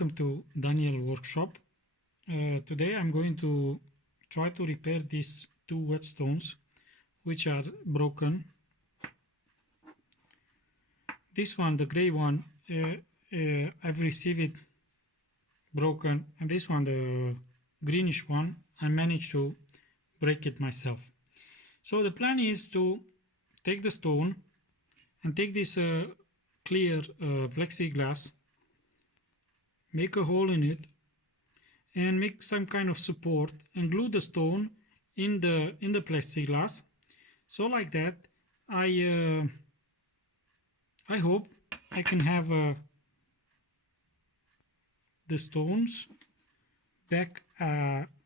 welcome to Daniel Workshop. Today I'm going to try to repair these two whetstones which are broken. This one, the gray one, I've received it broken, and this one, the greenish one, I managed to break it myself. So the plan is to take the stone and take this clear plexiglass, make a hole in it and make some kind of support and glue the stone in the plexiglass. So like that I hope I can have the stones back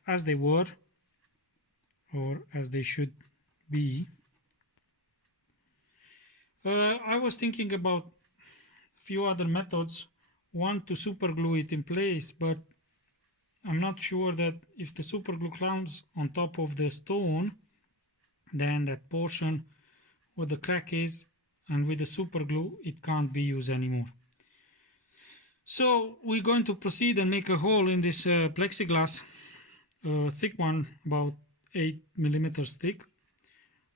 as they were, or as they should be. I was thinking about a few other methods. One, to super glue it in place, but I'm not sure that if the super glue comes on top of the stone, then that portion where the crack is, and with the super glue it can't be used anymore. So we're going to proceed and make a hole in this plexiglass, thick one, about 8 millimeters thick.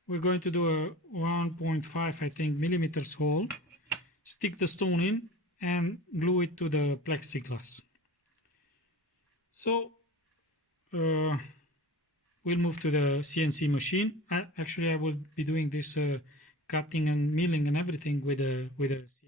We're going to do a 1.5, I think, millimeters hole, stick the stone in and glue it to the plexiglass. So we'll move to the CNC machine. Actually I will be doing this cutting and milling and everything with a CNC machine.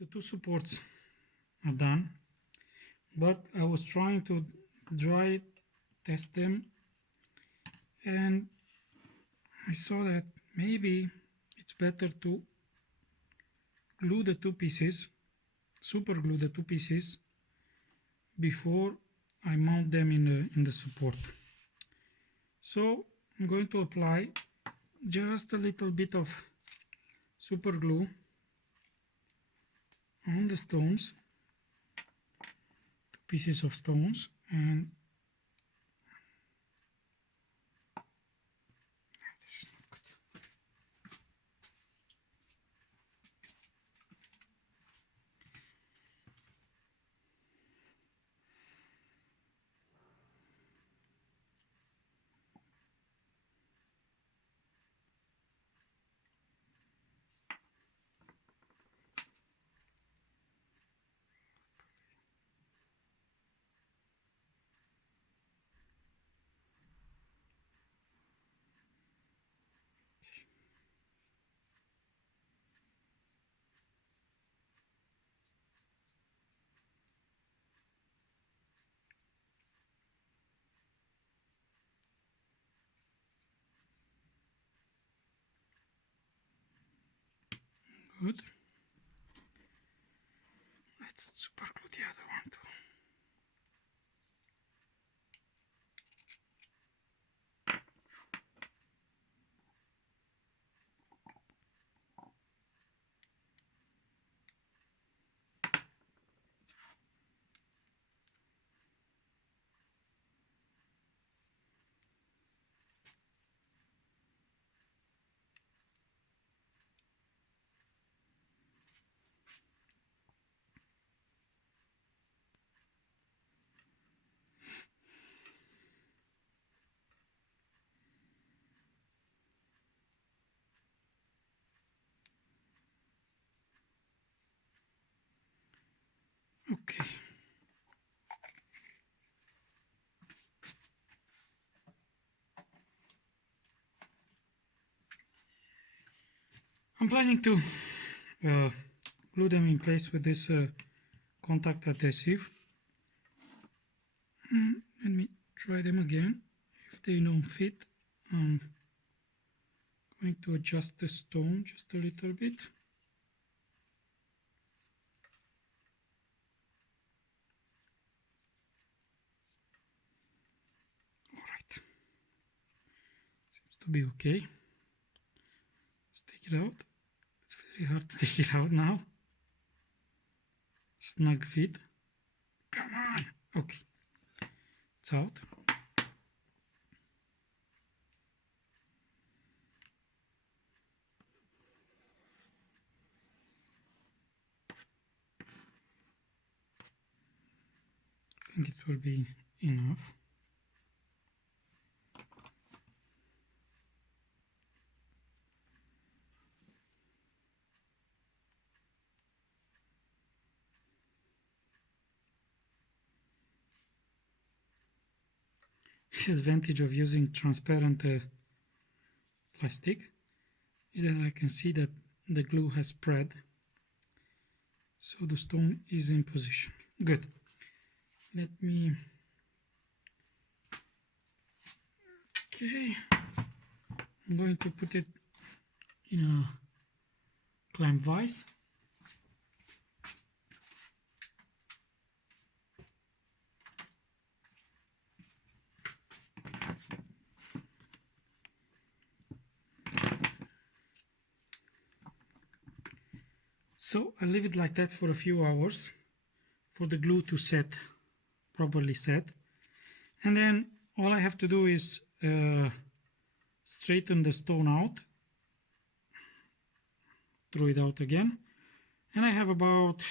The two supports are done, but I was trying to dry test them, and I saw that maybe it's better to glue the two pieces, super glue the two pieces before I mount them in the support. So I'm going to apply just a little bit of super glue on the stones, two pieces of stones, and this is not good. Good. Let's super glue the other one too. Okay. I'm planning to glue them in place with this contact adhesive. Let me try them again. If they don't fit, I'm going to adjust the stone just a little bit. Alright. Seems to be okay. Let's take it out. It's very hard to take it out now. Snug fit. Come on! Okay. It's out. I think it will be enough. The advantage of using transparent plastic is that I can see that the glue has spread, so the stone is in position. Good. Let me... Okay. I'm going to put it in a clamp vise. So I leave it like that for a few hours for the glue to set, properly set. And then all I have to do is straighten the stone out, throw it out again. And I have about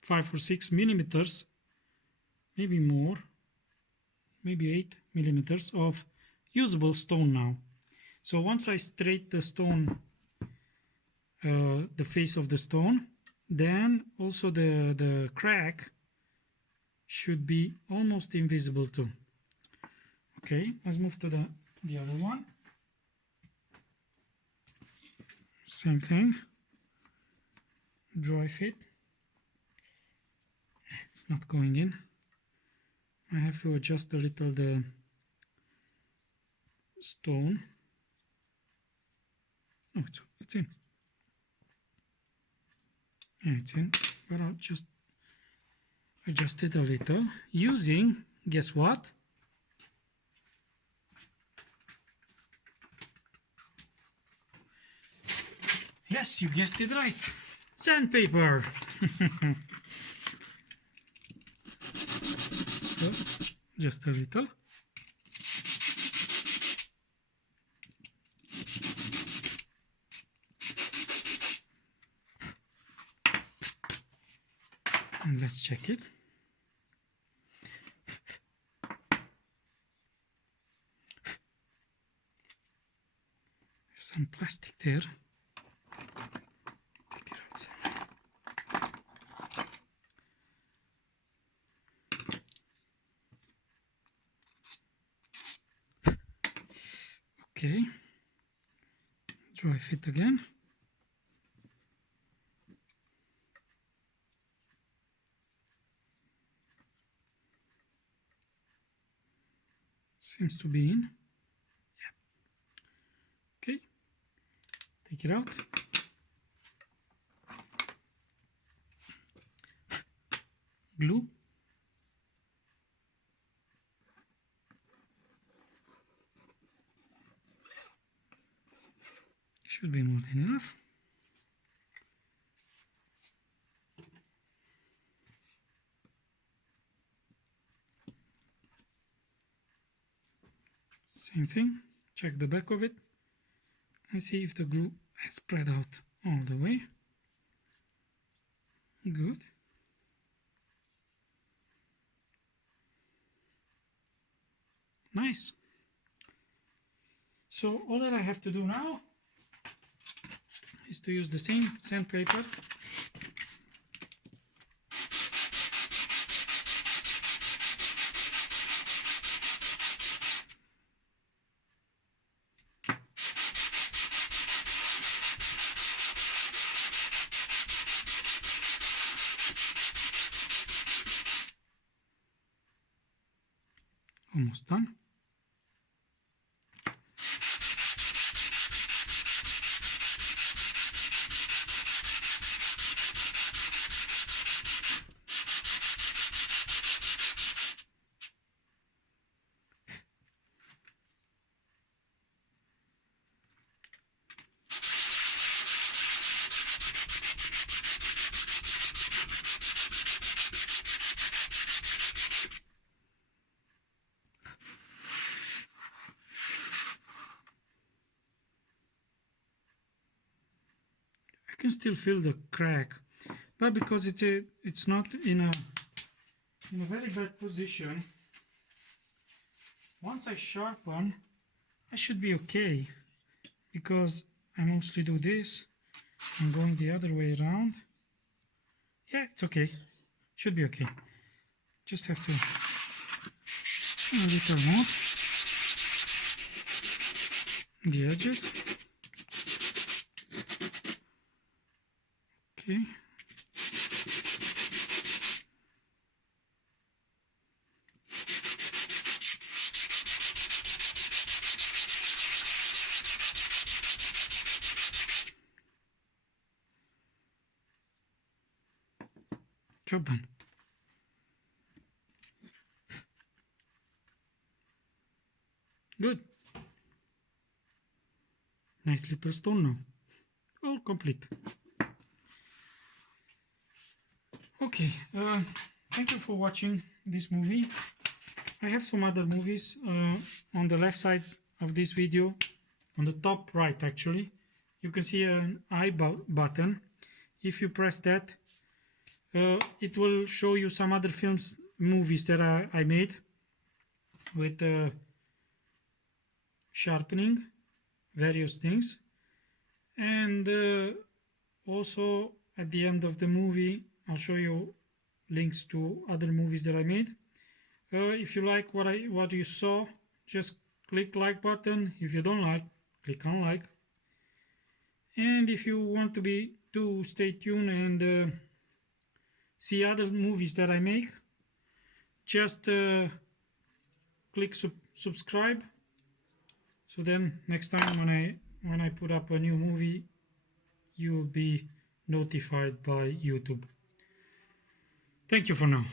5 or 6 millimeters, maybe more, maybe 8 millimeters of usable stone now. So once I straighten the stone, the face of the stone, then also the crack should be almost invisible too. Okay, let's move to the other one. Same thing. Dry fit. It's not going in. I have to adjust a little the stone. Oh, it's in. Yeah, it's in, but I'll just adjust it a little using, guess what? Yes, you guessed it right. Sandpaper. So, just a little. And let's check it. There's some plastic there. Take it out. Okay. Dry fit again. Seems to be in. Yeah. Okay. Take it out. Glue. Should be more than enough. Same thing, check the back of it and see if the glue has spread out all the way. Good. Nice. So all that I have to do now is to use the same sandpaper almost done. I can still feel the crack, but because it's not in a very bad position, once I sharpen, I should be okay, because I mostly do this. I'm going the other way around. Yeah, it's okay. Should be okay. Just have to a little more the edges. Okay. Job done. Good. Nice little stone now. All complete. Okay, thank you for watching this movie. I have some other movies on the left side of this video, on the top right actually. You can see an I button. If you press that, it will show you some other movies that I made with sharpening, various things. And also at the end of the movie, I'll show you links to other movies that I made. If you like what you saw, just click like button. If you don't like, click on like. And if you want to stay tuned and see other movies that I make, just click subscribe. So then next time when I put up a new movie, you will be notified by YouTube. Thank you for now.